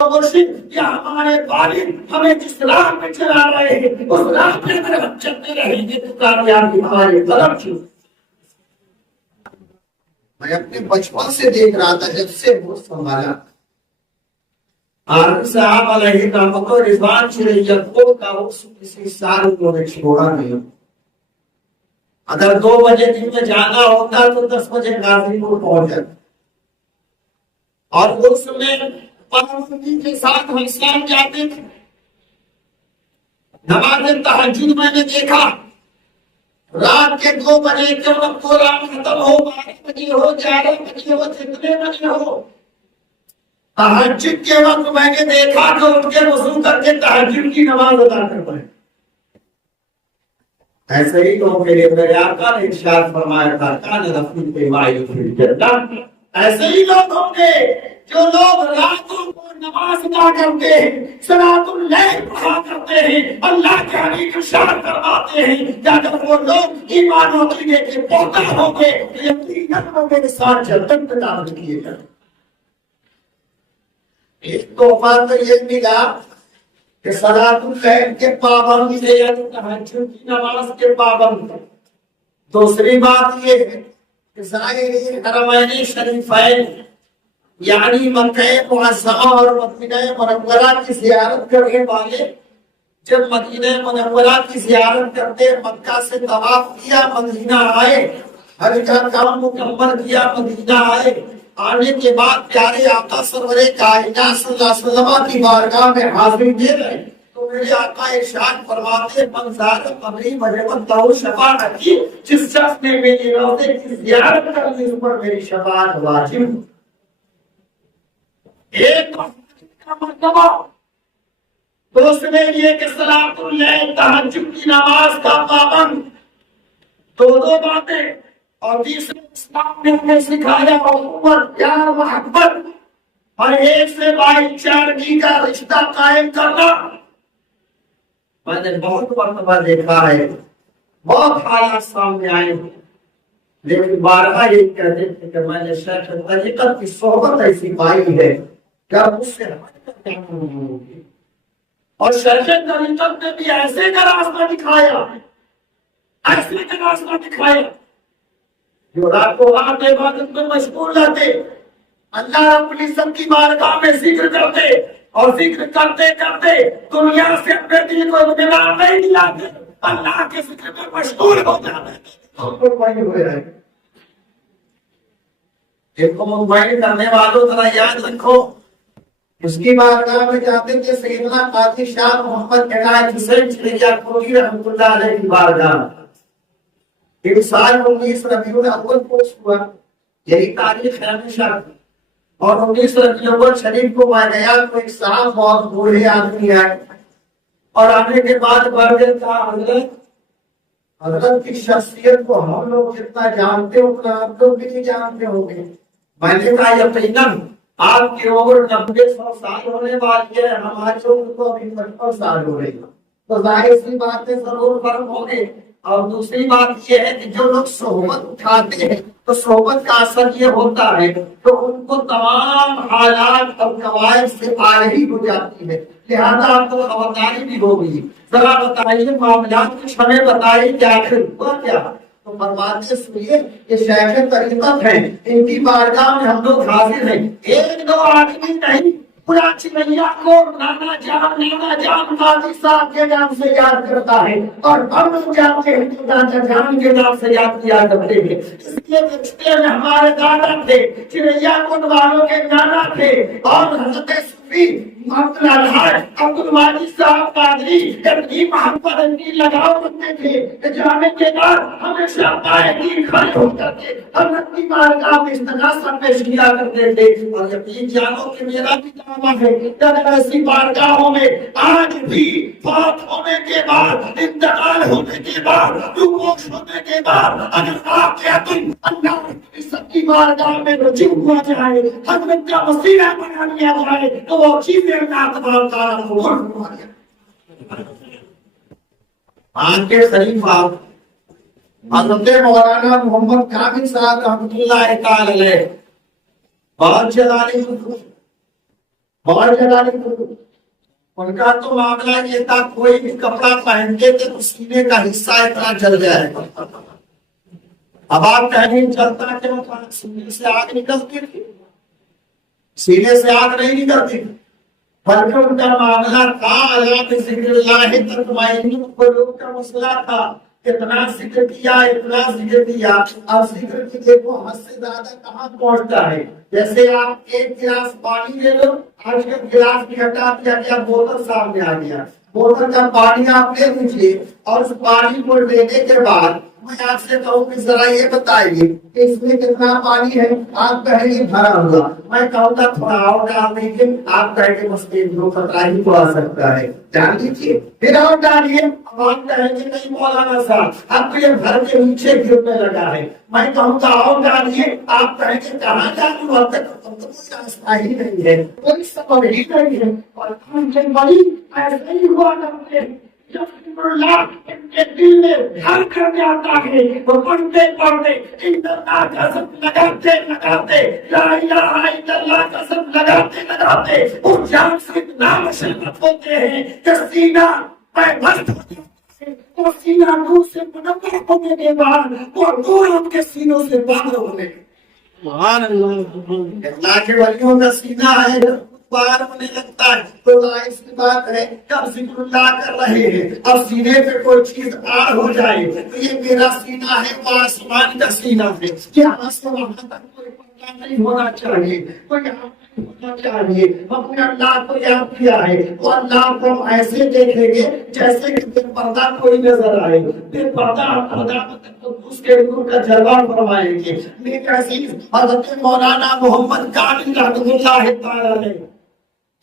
مرشد یا ہمارے والد ہمیں جس راہ میں چلا رہے ہیں اس راہ پہ اگر ہم چلتے رہیں گے تو کامیابی ہماری طرف چل۔ میں اپنے بچپن سے دیکھ رہا تھا جب سے وہ سنبھالا عالم صاحب علیہ رحمت و رضوان سے یعقوب کا کسی سال کو نے چھوڑا نہیں۔ اگر 2 بجے دن میں جانا ہوتا تو 10 بجے غازی پور پہنچ جاتا، اور اس میں پابندی کے ساتھ ہم اسلام جاتے تھے۔ نماز تہجد میں نے دیکھا رات کے 2 بجے کے وقت قرآن ختم ہو، 12 بجے ہو، 11 بجے ہو، جتنے بجے ہو، تہجد کے وقت میں نے دیکھا کہ ان کے وضو کر کے تہجد کی نماز ادا کر پائے۔ ایسے ہی تو میرے آقا نے ارشاد فرمایا تھا کان رسول کے مائل فی الجنہ، ایسے ہی لوگ ہوں گے جو لوگ راتوں کو نماز ادا کرتے ہیں، صلاۃ اللیل پڑھا کرتے ہیں، اللہ کے حبیب ارشاد فرماتے ہیں کہ اگر وہ لوگ ایمان و عقیدے کے پختہ ہوں گے تو یقیناً وہ میرے ساتھ جنت میں داخل کیے جائیں۔ ایک تحفہ تو یہ ملا کہ صلاۃ اللیل کے پابند تھے، یعنی تہجد کی نماز کے پابند تھے۔ دوسری بات یہ ہے کہ زائرین حرمین شریفین یعنی مکہ معظمہ اور مدینہ منورہ کی زیارت کرنے والے جب مدینہ منورہ کی زیارت کرتے مکہ سے طواف کیا، مدینہ آئے، حج کا کام مکمل کیا، مدینہ آئے، آنے کے بعد پیارے آقا سرور کائنات صلی اللہ علیہ وسلم کی بارگاہ میں حاضری دے رہے تو میرے آقا ارشاد فرماتے منظار قبری وجبت لہ شفاعتی، جس شخص نے میری روضے کی زیارت کر لی اس پر میری شفاعت واجب۔ ایک کا مرتبہ، دوسرے یہ کہ صلاۃ اللیل تہجد کی نماز کا پابند، دو باتیں، اور تیسرے اسلام نے ہمیں سکھایا اخوت، پیار، محبت اور ایک سے بھائی چارگی کا رشتہ قائم کرنا۔ میں نے بہت مرتبہ دیکھا ہے، بہت حالات سامنے آئے ہیں، لیکن بارہا یہ کہتے تھے کہ میں نے شیخ طریقت کی صحبت ایسی پائی ہے کہ اب اس سے اور شیخ طریقت نے بھی ایسے کا راستہ دکھایا، ایسے کا راستہ دکھایا جو رات کو رات عبادت میں مشغول رہتے، اللہ رب العزت کی بارگاہ میں ذکر کرتے، اور ذکر کرتے کرتے دنیا سے اپنے دل کو اطمینان نہیں دلاتے، اللہ کے ذکر میں مشغول ہو جاتے۔ ایک کو موبائل کرنے والوں ذرا یاد رکھو، اس کی بارگاہ میں جاتے تھے سیدنا قاضی شاہ محمد عنایت حسین چلیا کوٹھی رحمۃ اللہ علیہ کی بارگاہ۔ ایک سال 19 ربیع الاول کو ہوا، یہی تاریخ ہے ہمیشہ، اور 19 ربیع الاول شریف کو میں گیا تو ایک صاحب بہت بوڑھے آدمی آئے، اور آنے کے بعد برگل کا حضرت کی شخصیت کو ہم لوگ جتنا جانتے ہو اتنا آپ لوگ بھی نہیں جانتے ہوں گے۔ میں نے کہا یقیناً آپ کی عمر 90-100 سال ہونے والی ہے، ہمارے لوگوں کو ابھی 55 سال ہو رہی ہے، تو ظاہر سی بات ہے ضرور فرق ہوگی۔ اور دوسری بات یہ ہے کہ جو لوگ صحبت اٹھاتے ہیں تو صحبت کا اثر یہ ہوتا ہے تو ان کو تمام حالات اور قواعد سے آگہی ہو جاتی ہے، لہذا آپ کو خبرداری بھی ہوگی۔ ذرا بتائیے معاملات کچھ ہمیں بتائیے کہ آخر ہوا کیا؟ تو فرماتے سنیے کہ شیخ طریقت ہیں، ان کی بارگاہ میں ہم لوگ حاضر ہیں، 1-2 آدمی نہیں، پورا چنیا کو نانا جان قاضی صاحب کے نام سے یاد کرتا ہے، اور ہم لوگ جانتے ہیں کہ دادا جان کے نام سے یاد کیا کرتے ہیں۔ اس لیے رشتے میں ہمارے دادا تھے، چنیا کو والوں کے نانا تھے، اور حضرت صوفی عبد الواجد صاحب قادری اتنی محبت اتنی لگاؤ کرتے تھے کہ جانے کے بعد ہمیشہ قائدین کھڑے ہو کر کے حضرت کی بارگاہ میں استغاثہ پیش کیا کرتے تھے۔ اور یقین جانو کہ میرا بھی دعویٰ ہے کہ ایسی بارگاہوں میں آج بھی فوت ہونے کے بعد، انتقال ہونے کے بعد، روپوش ہونے کے بعد اگر آپ کے عدل اللہ عزت کی بارگاہ میں رجوع ہوا جائے، حضرت کا وسیلہ بنا لیا جائے تو وہ چیزیں آن کے خلیفہ حضرت مولانا محمد کامل صاحب رحمۃ اللہ تعالی علیہ بہت جلالی بہت جلالی ان کا تو معاملہ یہ تھا کوئی بھی کپڑا پہنتے تھے تو سینے کا حصہ اتنا جل جائے گا. اب آپ کہیں چلتا کیوں تھا؟ سینے سے آگ نکلتی تھی؟ سینے سے آگ نہیں نکلتی تھی، بلکہ ان کا معاملہ تھا اللہ کے ذکر اللہ تطمئن القلوب کا مسئلہ تھا. اتنا ذکر کیا، اتنا ذکر کیا. اب ذکر کی دیکھو حد سے زیادہ کہاں پہنچتا ہے. جیسے آپ ایک گلاس پانی لے لو، آج کا گلاس بھی ہٹا دیا گیا، بوتل سامنے آ گیا. بوتل کا پانی آپ لے لیجیے اور اس پانی کو لینے کے بعد میں آپ سے کہوں کہ ذرا یہ بتائیے کہ اس میں کتنا پانی ہے. آپ کہیں گے بھرا ہوا. میں کہوں گا تھوڑا اور ڈال دیجیے، آپ کہیں گے بس دو خطرہ ہی تو آ سکتا ہے، ڈال دیجیے. پھر اور ڈالیے. آپ کہیں گے نہیں مولانا صاحب اب تو یہ گھر کے نیچے گرنے لگا ہے. میں کہوں گا اور ڈالیے. آپ کہیں گے کہاں جانوں، اب تک کوئی راستہ ہی نہیں ہے، کوئی سبب ہی نہیں ہے. اور ایسے ہی ہوا کرتے جب اللہ ان کے دل میں گھر کرنے آتا ہے وہ پڑھتے پڑھتے اللہ کا سب لگاتے لگاتے لا الہ الا اللہ کا سب لگاتے لگاتے اس جان سے اتنا مشرت ہوتے ہیں کہ سینہ میں مست ہوتے ہیں. وہ سینہ نور سے منور ہونے کے بعد وہ نور ان کے سینوں سے باہر ہونے. سبحان اللہ. اللہ کے ولیوں کا سینہ ہے باہر ہونے لگتا ہے تو ظاہر سی بات ہے جب ذکر اللہ کر رہے ہیں اب سینے پہ کوئی چیز آڑ ہو جائے تو یہ میرا سینہ ہے وہ آسمان کا سینہ ہے. کیا آسمان تک کوئی پردہ نہیں ہونا چاہیے، کوئی آپ نہیں ہونا چاہیے. ہم نے اللہ کو یاد کیا ہے تو اللہ کو ہم ایسے دیکھیں گے جیسے کہ بے پردہ کوئی نظر آئے. بے پردہ اس کے نور کا جلوہ فرمائیں گے. میرے عزیز حضرت مولانا محمد کامل رحمۃ اللہ تعالی علیہ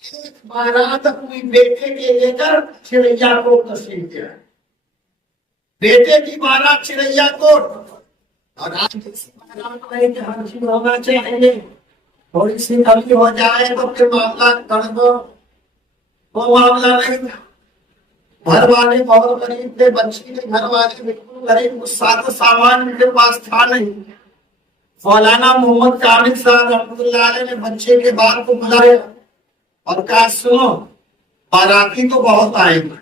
ایک بارات اپنی بیٹے کے لے کر چریا کوٹ تشریف لے آئے. بیٹے کی بارات چریا کوٹ. اور آج کسی بارات میں کہ ہر چیز ہونا چاہیے، تھوڑی سی کمی ہو جائے تو پھر معاملہ کر دو. وہ معاملہ نہیں تھا. گھر والے بہت غریب تھے، بچی کے گھر والے بالکل غریب، کچھ سادہ سامان ان کے پاس تھا نہیں. مولانا محمد کامل صاحب رحمۃ اللہ علیہ نے بچے کے باپ کو بلایا اور کہا سنو باراتی تو بہت آئیں گے،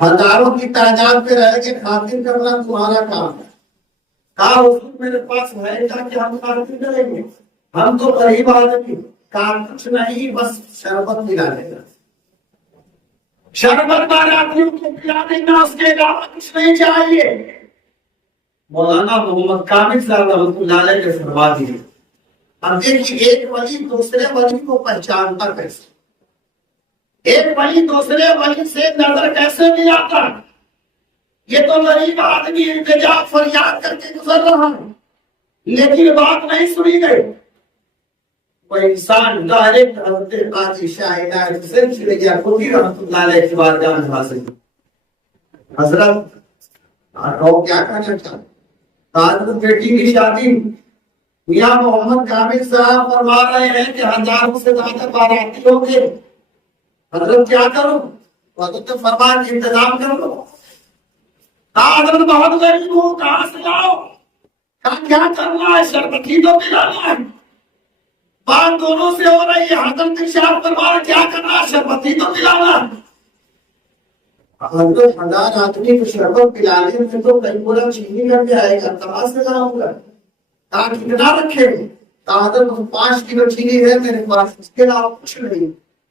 ہزاروں کی تعداد پہ رہ کے خاطر کرنا تمہارا کام ہے. کہا حضور میرے پاس ہے کیا کہ ہم خاطر کریں گے، ہم تو غریب آدمی. کہا کچھ نہیں بس شربت پلا دے گا. شربت باراتیوں کو پلا دینا، اس کے علاوہ کچھ نہیں چاہیے. مولانا محمد کامل صاحب رحمۃ اللہ علیہ نے فرما دیے. اب دیکھیے ایک ولی دوسرے ولی کو پہچانتا کیسے، ایک ولی دوسرے ولی سے نظر کیسے ملاتا. یہ تو غریب آدمی التجا فریاد کر کے گزر رہا ہے لیکن بات نہیں سنی گئی. کوئی انسان ڈائریکٹ حضرت قاضی شاہ عنایت حسین چریا کوٹی رحمۃ اللہ علیہ کی بارگاہ میں حاضر. حضرت آپ کیا کہنا چاہتے؟ حضرت بیٹی کی شادی. میاں محمد کامل صاحب فرما رہے ہیں کہ ہزاروں سے زیادہ باراتی ہوں گے. حضرت کیا کروں؟ حضرت فرما انتظام کر لو. حضرت بہت غریب ہوں، کہاں سے لاؤ؟ کیا کرنا ہے؟ شربت ہی تو پلانا ہے. بات دونوں سے ہو رہی ہے. حضرت ارشاد فرما کیا کرنا ہے؟ شربت ہی تو پلانا ہے. حضرت 1000 آدمی کو شربت پلانے میں تو کئی پورا چینی کر کے آئے گا، کہاں سے لاؤں گا؟ کتنا رکھے گے؟ حضرت 5 کلو چینی ہے میرے پاس، اس کے علاوہ کچھ نہیں،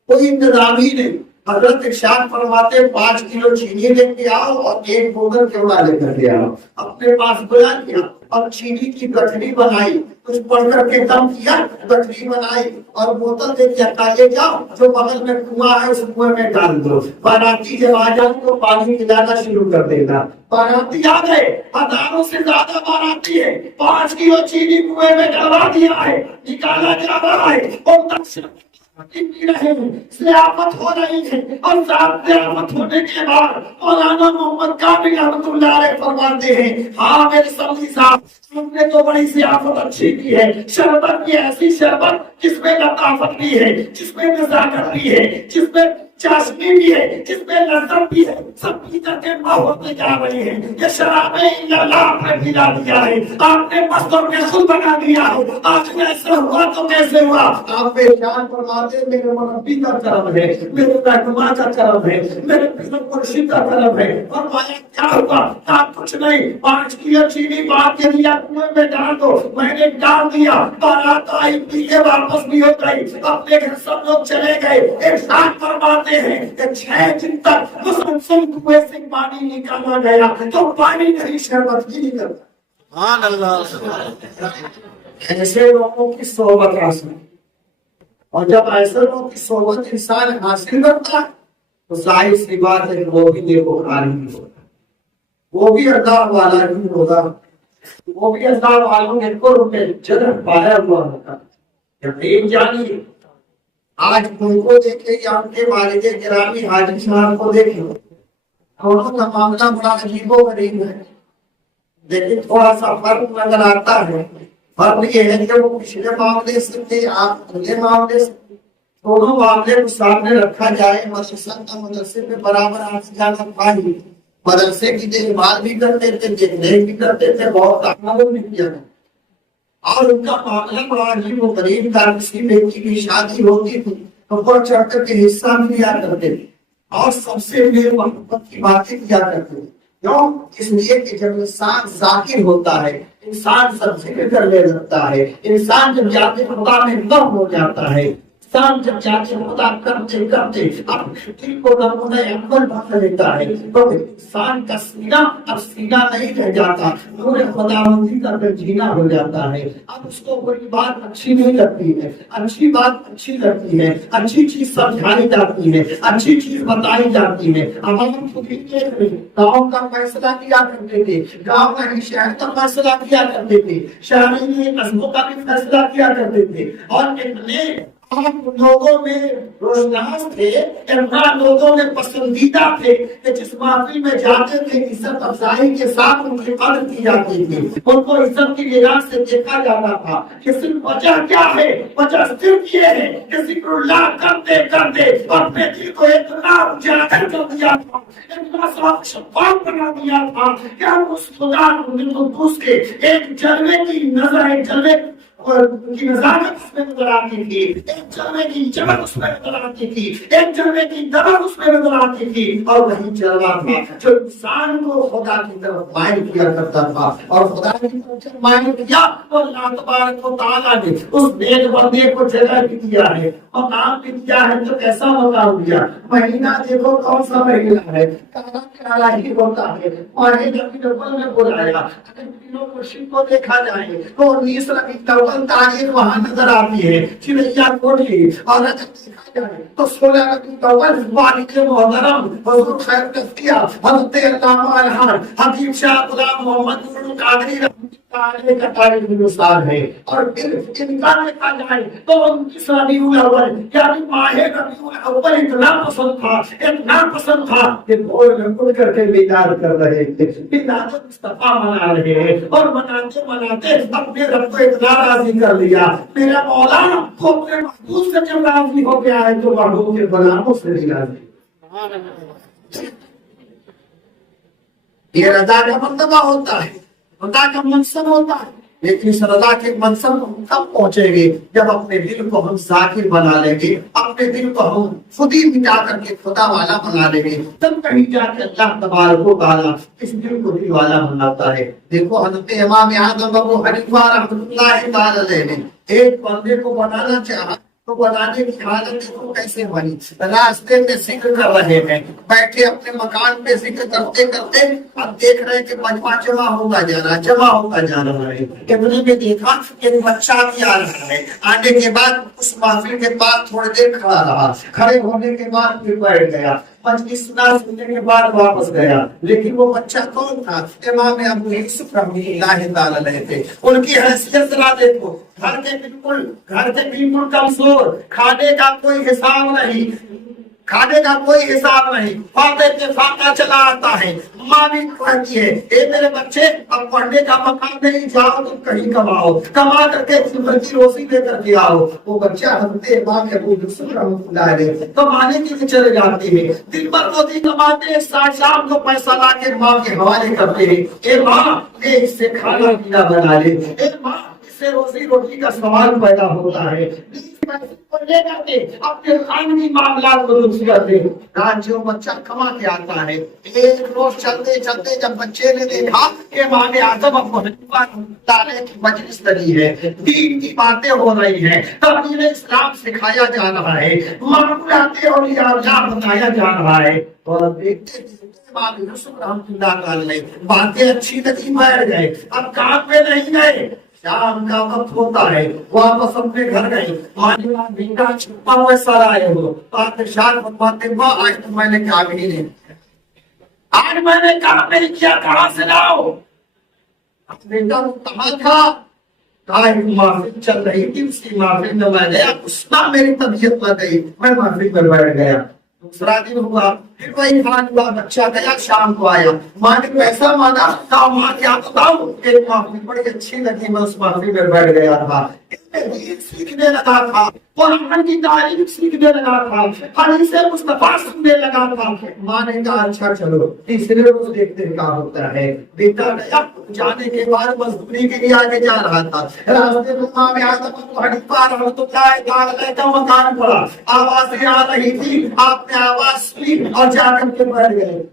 کوئی انتظام ہی نہیں. حضرت ارشاد فرماتے 5 کلو چینی لے کے آؤ اور 1 بوتل کیوڑا لے کر کے آؤ. اپنے پاس بلا کیا اور چینی کی گٹھری بنائی، کچھ پڑھ کر کے دم کیا، گٹھری بنائی اور بوتل دے کے لے جاؤ، جو بغل میں کنواں ہے اس کنویں میں ڈال دو. باراتی جب آ جائیں تو پانی پلانا شروع کر دینا. باراتی آ گئے، ہزاروں سے زیادہ باراتی ہے. 5 کلو چینی کنویں میں ڈلوا دیا ہے، نکالا جا رہا ہے اور ضیافت ہو رہی ہے. اور ضیافت ہونے کے بعد مولانا محمد کامل رحمۃ اللہ علیہ فرماتے ہیں ہاں میرے سمجھی صاحب تم نے تو بڑی ضیافت اچھی کی ہے. شربت کی ایسی شربت جس میں لطافت بھی ہے، جس میں نزاکت بھی ہے، جس میں چاشنی بھی ہے، اس میں لذت بھی ہے، سب پی کر کے ماں ہوتے جا رہے ہیں۔ یہ شرابیں آپ نے پلا دیا ہے، آپ نے مست اور محفوظ بنا دیا ہے۔ آج میں ایسا ہوا تو کیسے ہوا؟ آپ پہ شان فرماتے میرے مربی کا کرم ہے، میرے رہنما کا کرم ہے، میرے پیر مرشد کا کرم ہے۔ اور مایا کیا ہوا؟ آپ کچھ نہیں، 5 کلو چینی بات کے دیا کنویں میں ڈال دو، میں نے ڈال دیا، بارات آئی پی کے واپس بھی ہو گئی، اپنے گھر سب لوگ چلے گئے۔ ارشاد فرماتے ہیں کہ 6 دن تک مسلسل کنویں سے پانی نکالا گیا تو پانی نہیں شربت کی نہیں کرتا۔ سبحان اللہ۔ ایسے لوگوں کی صحبت حاصل، اور جب ایسے لوگوں کی صحبت انسان حاصل کرتا ہے تو ظاہر سی بات ہے کہ وہ بھی دیکھو خالی نہیں ہوتا، وہ بھی اللہ والا نہیں ہوگا، وہ بھی اللہ والوں نے قرب میں جنت پایا ہوا ہوتا۔ یقین جانیے آج ان کو دیکھے یا ان کے والد گرامی حاجی صاحب کو دیکھے، دونوں کا معاملہ بڑا عجیب و غریب ہے، لیکن تھوڑا سا فرق نظر آتا ہے۔ فرق یہ ہے کہ وہ پچھلے معاملے سے تھے، آپ اگلے معاملے سے، دونوں معاملے کو سامنے رکھا جائے، مدرسے پہ برابر آنے جانا پائی، مدرسے کی دیکھ بھال بھی کرتے تھے، دیکھ بھی کرتے تھے، بہت اعمال بھی کیا تھا، اور ان کا معاملہ بڑا عجیب و غریب تھا۔ کسی بیٹی کی شادی ہوتی تھی تو بڑھ چڑھ کر کے حصہ بھی لیا کرتے تھے اور سب سے میل محبت کی باتیں کیا کرتے تھے۔ کیوں؟ اس لیے کہ جب انسان ذاکر ہوتا ہے، انسان سب ذکر کرنے لگتا ہے، انسان جب جاتے خدا میں دم ہو جاتا ہے، انسان جب جاتے خدا کرتے کرتے اپنے دل کو نمونہ عمل بنا لیتا ہے تو انسان کا سینہ اب سینہ نہیں رہ جاتا، نور خداوندی کا جینا ہو جاتا ہے۔ اب اس کو کوئی بات اچھی نہیں لگتی ہے، اچھی بات اچھی لگتی ہے، اچھی چیز سمجھائی جاتی ہے، اچھی چیز بتائی جاتی ہے۔ اب ہم خود ہی دیکھ رہے ہیں، گاؤں کا فیصلہ کیا کرتے تھے، گاؤں کا ہی شہر کا فیصلہ کیا کرتے تھے، شہری میں قصبوں کا بھی فیصلہ کیا کرتے تھے، اور اتنے لوگوں میں روشناس تھے، اتنا لوگوں میں پسندیدہ تھے کہ جس محفل میں جاتے تھے عزت افزائی کے ساتھ ان کی قدر کی جاتی تھی، ان کو عزت کی نگاہ سے دیکھا جاتا تھا۔ کہ صرف وجہ کیا ہے؟ وجہ صرف یہ ہے کہ ذکر اللہ کرتے کرتے اپنے دل کو اتنا اجاگر کر دیا تھا، اتنا صاف شفاف بنا دیا تھا کہ ہم اس خدا قدوس کے ایک جلوے کی نظر، ایک جلوے اور کی نزاکت اس میں نظر آتی تھی، ایک جلوے کی چمک اس میں نظر آتی تھی، ایک جلوے کی دمک اس میں نظر آتی تھی، اور وہی جلوہ تھا جو انسان کو خدا کی طرف مائل کیا کرتا تھا، اور خدا کی طرف مائل کیا تو اللہ تبارک و تعالیٰ نے اس نیک بندے کو جگہ بھی دیا ہے اور نام بھی دیا ہے، تو کیسا مقام دیا۔ مہینہ دیکھو کون سا مہینہ ہے، کالا کالا ہی ہوتا ہے، اور ربیع الاول میں بلایا۔ اگر دنوں مرشد کو دیکھا جائے تو 19 ربیع الاول تاریخ وہاں نظر آتی ہے، چنیا کوٹھی، اور رجب دیکھا جائے تو 16 ربیع الاول والد محترم حضور خیر تزکیہ حضرت علامہ الحاج حبیب شاہ غلام محمد نور القادری کا تاریخ مثال ہے۔ اور پھر ان کا دیکھا جائے تو 29 ربیع الاول یعنی ماہ ربیع الاول اتنا پسند تھا، اتنا پسند تھا کہ بھور میں کھل کر کے بیدار کر رہے تھے، میلاد مصطفیٰ منا رہے ہیں، اور مناتے مناتے اپنے رب کو اتنا راضی کر لیا۔ میرا مولا کو اپنے محبوب سے جب راضی ہو گیا ہے تو محبوب کے غلاموں سے بھی راضی۔ یہ رضا کا مرتبہ ہوتا ہے، رضا کا منصب ہوتا ہے، لیکن اس رضا کے منصب کو ہم تب پہنچیں گے جب اپنے دل کو ہم ذاکر بنا لیں گے، اپنے دل کو ہم خود ہی مٹا کر کے خدا والا بنا لیں گے، تب کہیں جا کے اللہ تبارک و تعالیٰ اس دل کو دل والا بناتا ہے۔ دیکھو حضرت امام اعظم ابو حنیفہ رحمۃ اللہ تعالی علیہ نے ایک بندے کو بنانا چاہا تو بنانے کی حالت دیکھو کیسے بنی۔ راستے میں ذکر کر رہے ہیں، بیٹھے اپنے مکان پہ ذکر کرتے کرتے اب دیکھ رہے کہ مجمع جمع ہوتا جا رہا ہے، جمع ہوتا جا رہا ہے۔ ابن نے دیکھا ایک بچہ بھی آ رہا ہے، آنے کے بعد اس محفل کے پاس تھوڑی دیر کھڑا رہا، کھڑے ہونے کے بعد پھر بیٹھ گیا، مجلس سنا سننے کے بعد واپس گیا۔ لیکن وہ بچہ کون تھا؟ امام ابو یوسف رحمۃ اللہ تعالی علیہ تھے۔ ان کی حیثیت ذرا دیکھو، گھر کے بالکل کمزور، کھانے کا کوئی حساب نہیں، کھانے کا کوئی حساب نہیں، فاقے پہ فاقہ چلا آتا ہے۔ ماں بھی کہتی ہے اے میرے بچے اب پڑھنے کا مقام نہیں، جاؤ تم کہیں کماؤ، کما کر کے زندگی روزی لے کر کے آؤ۔ وہ بچہ حضرت امام ابو یوسف رحمۃ اللہ علیہ کمانے کے لیے چلے جاتے ہیں، دن بھر روزی کماتے ہیں، شام کو پیسہ لا کے ماں کے حوالے کرتے ہیں، اے ماں اے اس سے کھانا پینا بنا لے، اے ماں اس سے روزی روٹی کا سوال پیدا ہوتا ہے، لے جاتے اپنے خاندانی معاملات کو درست کرتے۔ آج جو بچہ کما کے آتا ہے، ایک روز چلتے چلتے جب بچے نے دیکھا کہ امام اعظم ابو حنیفہ تعالی کی مجلس لگی ہے، دین کی باتیں ہو رہی ہیں، تعلیم اسلام سکھایا جا رہا ہے، معاملات اور اللہ بتایا جا رہا ہے، اور دیکھتے امام یوسف رحمۃ اللہ تعالی باتیں اچھی لگی، بیٹھ گئے، اب کام پہ نہیں گئے۔ شام کا وقت ہوتا ہے، واپس اپنے گھر گئے، بیٹا چھپا ہوئے سر آئے ہو، بادشاہ فرماتے ہیں آج تو میں نے کام ہی نہیں کیا، آج میں نے کام نہیں کیا، کہاں سے لاؤ؟ بیٹا کہاں تھا؟ محفل چل رہی تھی، اس کی محفل میں میں گیا، اس میں میری طبیعت نہ گئی، میں محفل میں بیٹھ گیا۔ دوسرا دن ہوا، پھر وہی حال ہوا، بچہ گیا، شام کو آیا، ماں نے پیسہ مانگا، کہا ماں کیا بتاؤں کہ محفل بڑی اچھی لگی، میں اس محفل میں بیٹھ گیا تھا، دین سیکھنے لگا تھا، قرآن کی تعلیم سیکھنے لگا تھا، حدیث مصطفیٰ سننے لگا تھا۔ ماں نے کہا اچھا چلو تیسرے روز دیکھتے ہیں کیا ہوتا ہے۔ بیٹا گیا، جانے کے بعد مزدوری کے لیے آگے جا رہا تھا، راستے میں امام اعظم ابو حنیفہ رحمۃ اللہ تعالی کا مکان پڑا، آوازیں آ رہی تھی، آپ نے آواز سنی اور جا کر کے بیٹھ گئے۔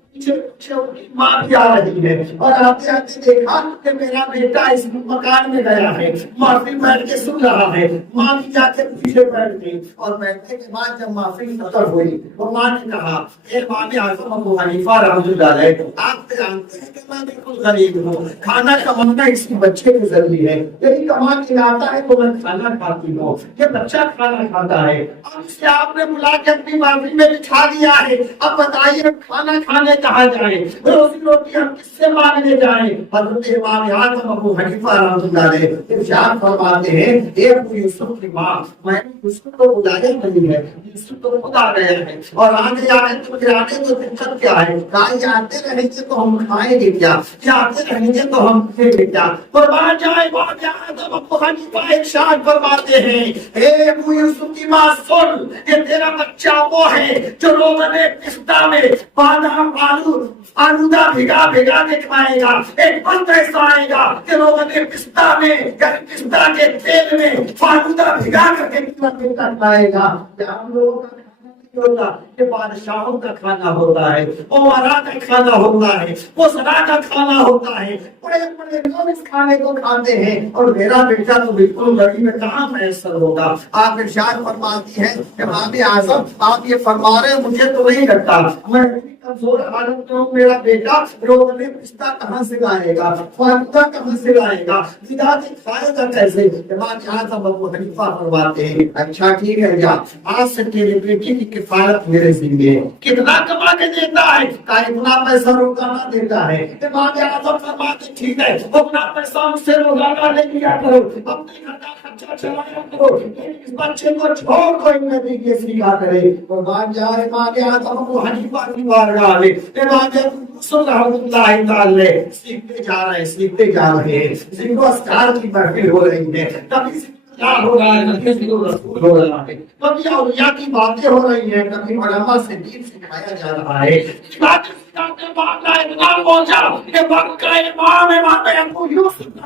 ماں بھی آ رہی ہے اور آتے آتے دیکھا کہ میرا بیٹا اس مکان میں گیا ہے، محفل بیٹھ کے سن رہا ہے۔ ماں بھی جا کے پیچھے بیٹھ گئی اور بیٹھنے کے بعد جب محفل ختم ہوئی تو ماں نے کہا اے امام اعظم ابو حنیفہ رحمۃ اللہ علیہ، آپ جانتے ہیں کہ میں بالکل غریب ہوں، کھانا کمانا اس کے بچے کی ضروری ہے، یہی کما کے لاتا ہے تو میں کھانا کھاتی ہوں، یہ بچہ کھانا کھاتا ہے، اب اسے آپ نے بلا کے اپنی محفل میں بٹھا دیا ہے، اب بتائیے کھانا کھانے کہاں جائیں، روزی روٹی ہم کس سے مانگنے جائیں؟ حضرت امام اعظم ابو حنیفہ رحمۃ اللہ علیہ ارشاد فرماتے ہیں اے ابو یوسف کی ماں، میں نے یوسف کو بلایا نہیں ہے، یوسف تو خود آ گیا ہے، اور آگے آنے تو گرانے تو دقت کیا ہے، کہیں جاتے رہیں گے تو ہم کھائیں گے کیا، جاتے رہیں گے تو ہم کھائیں گے کیا؟ قربان جائے امام اعظم ابو حنیفہ ارشاد فرماتے ہیں اے ابو یوسف کی ماں سن، کہ تیرا بچہ وہ ہے جو روزانہ پستہ میں بادام آلودہ بھگا بھگا کے کھائے گا، ایک وقت ایسا آئے گا کہ روزانہ پستہ میں پستہ کے تیل میں آلودہ بھگا کر کے کھائے گا۔ ہم لوگوں کا کھانا نہیں ہوتا، یہ بادشاہوں کا کھانا ہوتا ہے، امراء کا کھانا ہوتا ہے، وزراء کا کھانا ہوتا ہے، بڑے بڑے لوگ اس کھانے کو کھاتے ہیں، اور میرا بیٹا تو بالکل غریب میں کہاں میسر ہوگا۔ آپ ارشاد فرماتی ہیں کہ امام اعظم آپ یہ فرما رہے ہیں مجھے تو نہیں لگتا، میں کمزور حالت میں ہوں، میرا بیٹا روزانہ پستہ کہاں سے لائے گا، فالودہ کہاں سے لائے گا، بھگا کے کھائے گا کیسے؟ امام اعظم ابو حنیفہ فرماتے ہیں اچھا ٹھیک ہے جا، آج سے تیرے بیٹے کی کفالت میرے ذمہ ہے۔ کتنا کما کے دیتا ہے؟ کہا اتنا پیسہ روزانہ دیتا ہے۔ امام اعظم فرماتے ٹھیک ہے اپنا پیسہ مجھ سے روزانہ لے لیا کرو، اپنے گھر کا خرچہ چلایا کرو، اس بچے کو چھوڑ دو، ان نبی یہ سیکھا کرے۔ قربان جائے امام اعظم ابو حنیفہ کی بارگاہ میں امام یوسف رحمۃ اللہ تعالی سیکھتے جا رہے ہیں، سیکھتے جا رہے ہیں، ذکر و اذکار کی محفل ہو رہی ہے، کبھی کیا ہو رہا ہے، کبھی ذکر رسول ہو رہا ہے، کبھی اولیاء کی باتیں ہو رہی ہیں، کبھی علماء سے دین سکھایا جا رہا ہے۔ معاملہ اتنا پہنچا کہ وقت کا امام ابو یوسف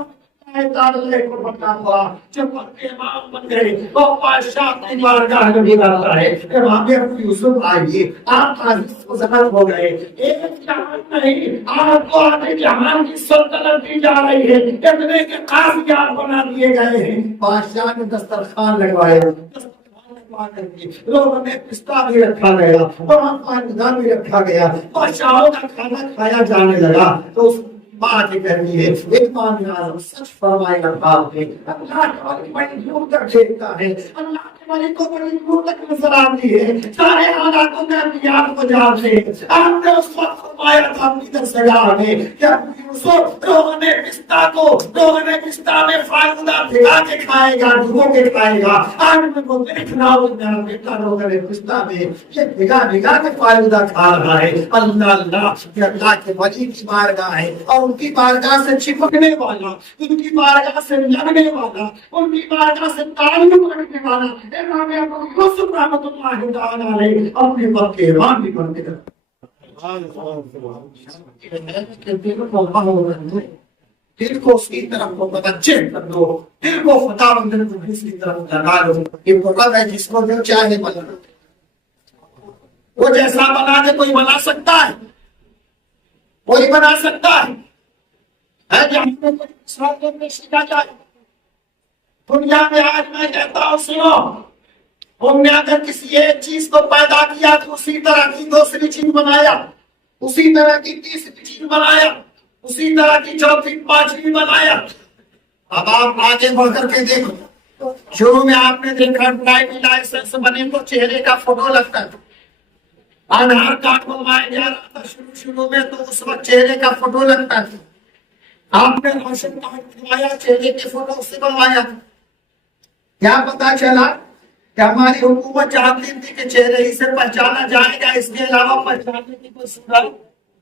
کو بننا ہوا، جب وقت امام بن گئے تو بادشاہ کی بارگاہ میں بلاتا ہے امام ابو یوسف آئیے، آپ عزیز گزر ہو گئے، ایک جہان نہیں آپ کو آدھے جہان کی سلطنت دی جا رہی ہے، اتنے کے قاضیان بنا دیے گئے ہیں۔ بادشاہ نے دسترخوان لگوایا، لوگوں نے پستہ بھی رکھا گیا، پاکیزہ بھی رکھا گیا، بادشاہوں کا کھانا کھایا جانے لگا۔ تو اس بات یہ کہنی ہے امام اعظم سچ فرمائے گا، اللہ تعالیٰ بڑی دور تک دیکھتا ہے، اللہ ملک کو بڑی دور تک نظر آتی ہے، سارے حالاتوں میں اپنیات کو جانتے ہیں۔ آپ نے اس وقت فرمایا تھا اپنی طرف سے کہ یوسف روغن پستہ میں فالودہ بھگا کے کھائے گا، ڈبو کے کھائے گا۔ آج میں کو دیکھنا ہوں میرا بیٹا روغن پستہ میں یہ بھگا کے فالودہ کھا رہا ہے۔ اللہ کہ اللہ کے ولی کی بارگاہ ہے، اور ان کی بارگاہ سے چپکنے والا، ان کی بارگاہ سے لڑنے والا، ان کی بارگاہ سے تعلق رکھنے والا امام ابو یوسف رحمۃ اللہ تعالی علیہ اپنے وقت کے امام بھی بنتے تھے۔ دل کو اس کی طرف متوجہ کر دو، دل کو خدا بندر کو اس کی طرف لگا دو۔ یہ مطلب ہے جس کو جو چاہے بنا، وہ جیسا بنا دے کوئی بنا سکتا ہے، کوئی بنا سکتا ہے جہاں میں کوئی سوال میں سیکھا جائے۔ دنیا میں آج میں کہتا ہوں سنو، ہم نے اگر کسی ایک چیز کو پیدا کیا تو اسی طرح کی دوسری چیز بنایا، اسی طرح کی تیسری چیز بنایا، اسی طرح کی چوتھی پانچویں بنایا۔ اب آپ آگے بڑھ کر کے دیکھو، شروع میں آپ نے دیکھا ڈرائیونگ لائسنس بنے تو چہرے کا فوٹو لگتا ہے، آدھار کارڈ بنوایا جا رہا تھا شروع میں تو اس وقت چہرے کا فوٹو لگتا ہے، آپ نے راشن کارڈ بنوایا چہرے کے فوٹو سے بنوایا۔ کیا پتا چلا کہ ہماری حکومت چاہتی تھی کہ چہرے ہی سے پہچانا جائے گا، اس کے علاوہ پہچاننے کی کوئی صورت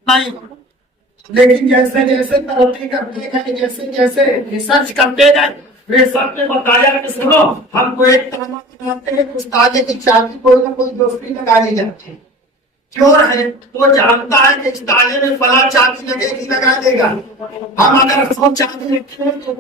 نہیں۔ لیکن جیسے جیسے ترقی کرتے گئے، جیسے جیسے ریسرچ کرتے گئے، ریسرچ نے بتایا کہ سنو ہم کو ایک تالا بناتے ہیں، اس تالے کی چابی کوئی نہ کوئی دوسری لگا لی جاتی ہے۔ چور ہے وہ جانتا ہے کہ اس تالے میں فلاں چابی لگے گی، لگا دے گا۔ ہم اگر سو چابی رکھتے ہیں تو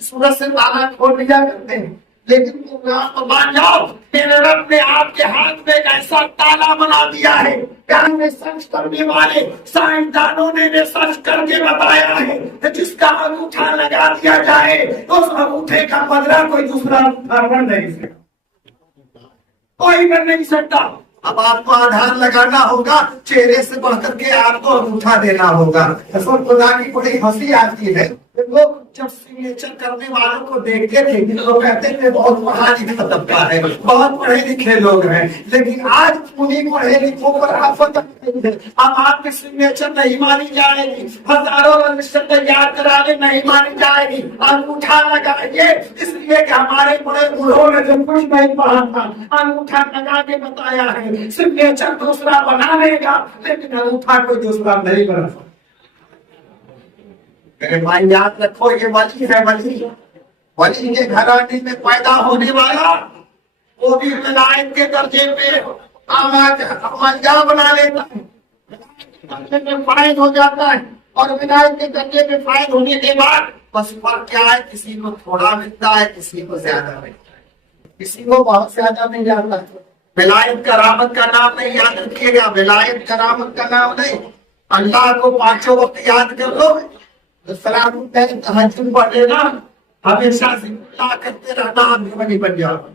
صورت سے تالا کھول لیا کرتے ہیں، لیکن تم مان جاؤ میرے رب نے آپ کے ہاتھ میں ایک ایسا تالا بنا دیا ہے کہ ریسرچ کرنے والے سائنسدانوں نے ریسرچ کر کے بتایا ہے کہ جس کا انگوٹھا لگا دیا جائے تو اس انگوٹھے کا بدلہ کوئی دوسرا انگوٹھا کر نہیں سکتا، کوئی کر نہیں سکتا۔ اب آپ کو آدھار لگانا ہوگا، چہرے سے بڑھ کر کے آپ کو انگوٹھا دینا ہوگا۔ خدا کی بڑی ہنسی آتی ہے، لوگ جب سگنیچر کرنے والوں کو دیکھتے تھے تو کہتے تھے بہت پڑھا لکھا طبقہ ہے، بہت پڑھے لکھے لوگ ہیں، لیکن آج انہیں پڑھے لکھوں پر آفت ہے۔ اب آپ کی سگنیچر نہیں مانی جائے گی، ہزاروں رجسٹر تیار کرانے نہیں مانی جائے گی، انگوٹھا لگائیے، اس لیے کہ ہمارے بڑے بوڑھوں نے جو کچھ نہیں پڑھا تھا انگوٹھا لگا کے بتایا ہے، سگنیچر دوسرا بنا لے گا لیکن انگوٹھا کوئی دوسرا نہیں بنا سکتا۔ بھائی یاد رکھو یہ ولی ہے، ولی کے گھرانے میں پیدا ہونے والا وہ بھی ولایت کے درجے پہ آماجہ بنا لیتا ہے، فائد ہو جاتا ہے، اور ولایت کے درجے پہ فائد ہونے کے بعد بس فرق کیا ہے، کسی کو تھوڑا ملتا ہے، کسی کو زیادہ ملتا ہے، کسی کو بہت زیادہ مل جاتا ہے۔ ولایت کرامت کا نام نہیں یاد رکھیے گا، ولایت کرامت کا نام نہیں۔ اللہ کو پانچوں وقت یاد کر لو، سلام تہجد پڑھ لینا، ہمیشہ ذکر کرتے رہنا، آپ بھی ولی بن جاؤ گے۔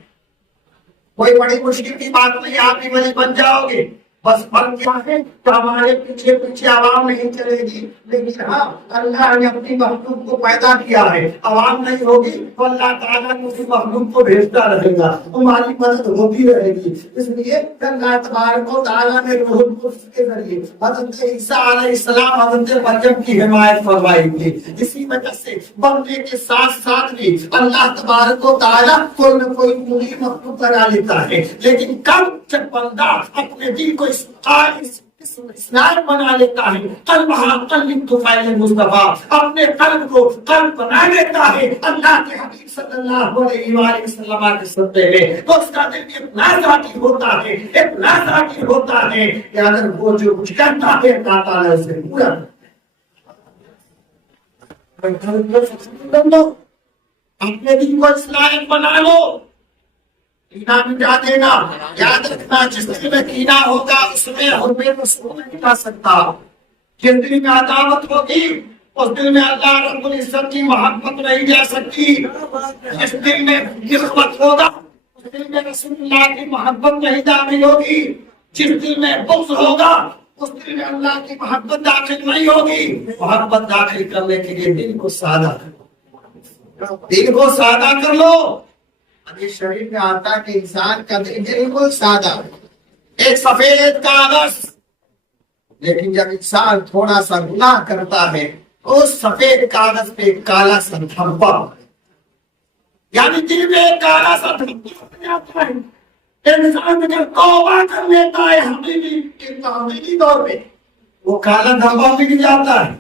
کوئی بڑی مشکل کی بات نہیں، آپ بھی ولی بن جاؤ گے۔ بس فرق کیا ہے کہ ہمارے پیچھے پیچھے عوام نہیں چلے گی، لیکن ہاں اللہ نے اپنی مخلوق کو پیدا کیا ہے، عوام نہیں ہوگی تو اللہ تعالیٰ نے اسی مخلوق کو بھیجتا رہے گا، ہماری مدد ہوتی رہے گی۔ اس لیے اللہ تبارک و تعالیٰ نے روح القدس کے ذریعے حضرت عیسیٰ علیہ السلام حضرت مریم کی حمایت فرمائی تھی۔ اسی وجہ سے بندے کے ساتھ ساتھ بھی اللہ تبارک و تعالیٰ کوئی نہ کوئی پوری مخلوق لگا لیتا ہے، لیکن کب جب بندہ اپنے دل کو اسلام بنا لیتا ہے، قلب مصطفیٰ اپنے قلب کو قلب بنا لیتا ہے اللہ کے حبیب صلی اللہ علیہ وآلہ وسلم کے صدقے میں، تو اس کا دل اتنا ذاتی ہوتا ہے، اتنا ذاتی ہوتا ہے کہ اگر وہ جو کچھ کرتا ہے اللہ تعالیٰ اسے پورا اپنے دل کو اسلام بنا لو، کینہ مٹا دینا۔ یاد رکھنا جس دل میں کینہ ہوگا اس میں حرمت رسول نہیں مٹا سکتا۔ جس دل میں عداوت ہوگی اس دل میں اللہ رب العزت کی محبت نہیں جا سکتی۔ جس دل میں غیرت ہوگا اس دل میں رسول اللہ کی محبت نہیں داخل ہوگی۔ جس دل میں بغض ہوگا اس دل میں اللہ کی محبت داخل نہیں ہوگی۔ محبت داخل کرنے کے لیے دل کو سادہ کر لو، دل کو سادہ کر لو۔ حدیث شریف میں آتا ہے کہ انسان کا دل بالکل سادہ ایک سفید کاغذ، لیکن جب انسان تھوڑا سا گناہ کرتا ہے اس سفید کاغذ پہ کالا سا دھبا، یعنی دل میں ایک کالا سا دھبا ہو جاتا ہے۔ انسان جب توبہ کر لیتا ہے حقیقی طور پہ وہ کالا دھبا مٹ جاتا ہے۔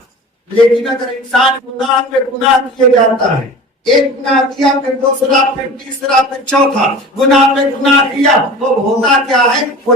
لیکن اگر انسان گناہ پہ گناہ کیے جاتا ہے، ایک گناہ کیا پھر دوسرا پھر تیسرا پھر چوتھا گناہ پہ گناہ کیا، تو ہوتا کیا ہے وہ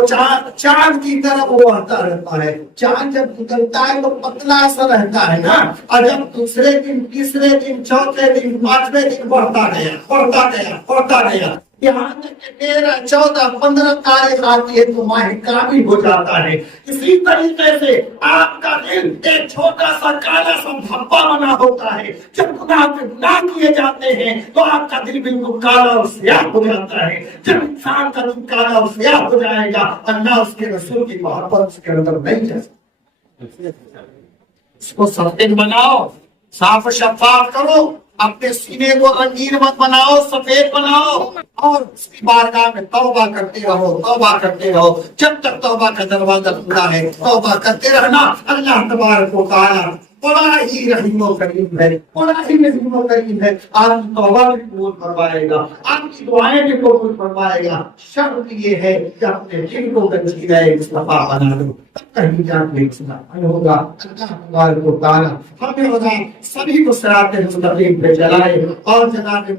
چاند کی طرف وہ آتا رہتا ہے۔ چاند جب نکلتا ہے تو پتلا سا رہتا ہے نا، اور جب دوسرے دن تیسرے دن چوتھے دن پانچویں دن بڑھتا گیا یہاں تک کہ 13 14 15 تاریخ آتی ہے تو ماہ کامل ہو جاتا ہے۔ اسی طریقے سے آپ کا دل ایک چھوٹا سا کالا سا دھبا بنا ہوتا ہے۔ جب گناہ پہ گناہ کیے جاتے ہیں تو آپ کا دل بالکل کالا اور سیاہ ہو جاتا ہے۔ جب انسان کا دل کالا اور سیاہ ہو جائے گا، اللہ اس کے رسول کی محبت اس کے اندر نہیں جا سکتی۔ اس کو سفید بناؤ، صاف و شفاف کرو، اپنے سینے کو رنگین مت بناؤ، سفید بناؤ، اور اس کی بارگاہ میں توبہ کرتے رہو جب تک توبہ کا دروازہ کھلا ہے۔ توبہ کرتے رہنا۔ اللہ تبارک و تعالی بڑا ہی رحیم و کریم ہے، آپ کی توبہ بھی قبول فرمائے گا، آپ کی دعائیں بھی قبول فرمائے گا۔ شرط یہ ہے کہ اپنے دل کو گنجیدہ مصطفیٰ بنا لو، کہیں جا کے ہوگا۔ اللہ تبارک و تعالی ہمیں ہوگا سبھی کو صراط مستقیم پہ چلائے، اور جناب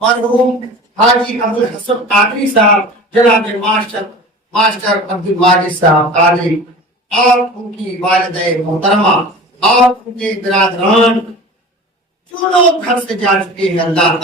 مرحوم حاجی ابوالحسن قادری صاحب، جناب ماسٹر عبد الواجد صاحب قادری، اور ان کی والدہ محترمہ اور ان کے برادران جو لوگ گھر سے جا چکے ہیں، اللہ